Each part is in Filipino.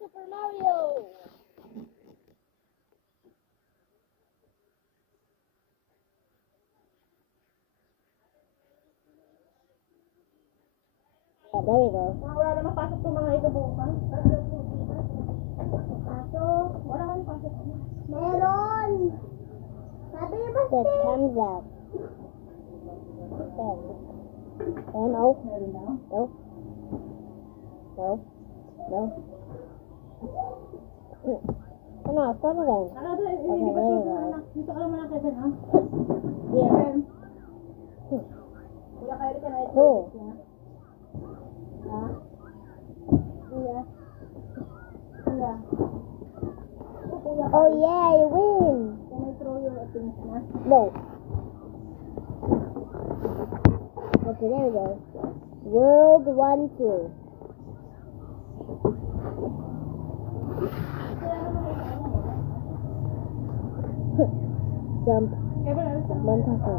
Super Mario. Oh, there we go. Wala naman pasok itong mga ito bukas. Pasok. Wala kang pasok. Meron. Sabi niya ba That comes out. Okay. Oh, no. Meron na. No. No. No. Ano, start again. Ano ito? Okay, there we go. Dito ka naman ang Kevin, ha? Yeah. Kuya Kyrie ka na ito. Cool. Ha? Kuya. Kuya. Kuya. Oh, yeah, you win. Can I throw your things na? No. Okay, there we go. World 1, 2. Jump. Kevin, ano sa? Banta ka.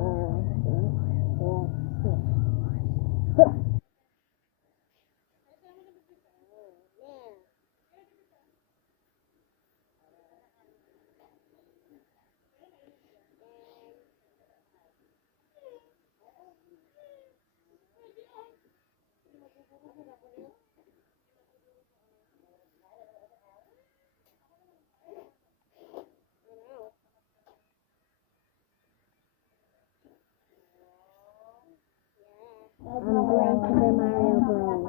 I'm playing Super Mario Bros.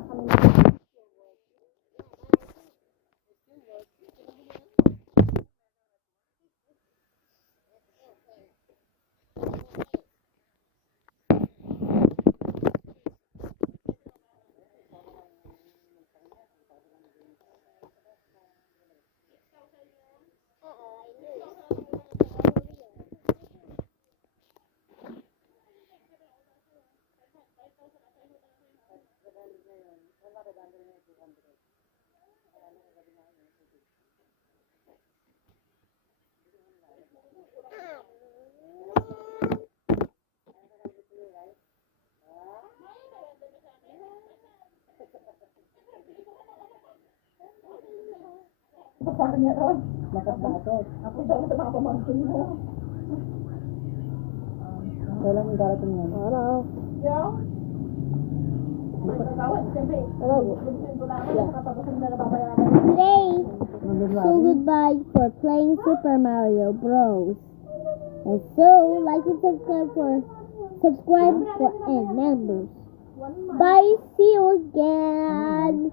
Pasahan niya ron. Nakasakot. Ako sa mga pamangkin mo. Kailan ang darating yan? Ano? Yaw? Magkakawat, siyempre. Hello. Today, so goodbye for playing Super Mario Bros. And so, like and subscribe for and members. Bye, see you again.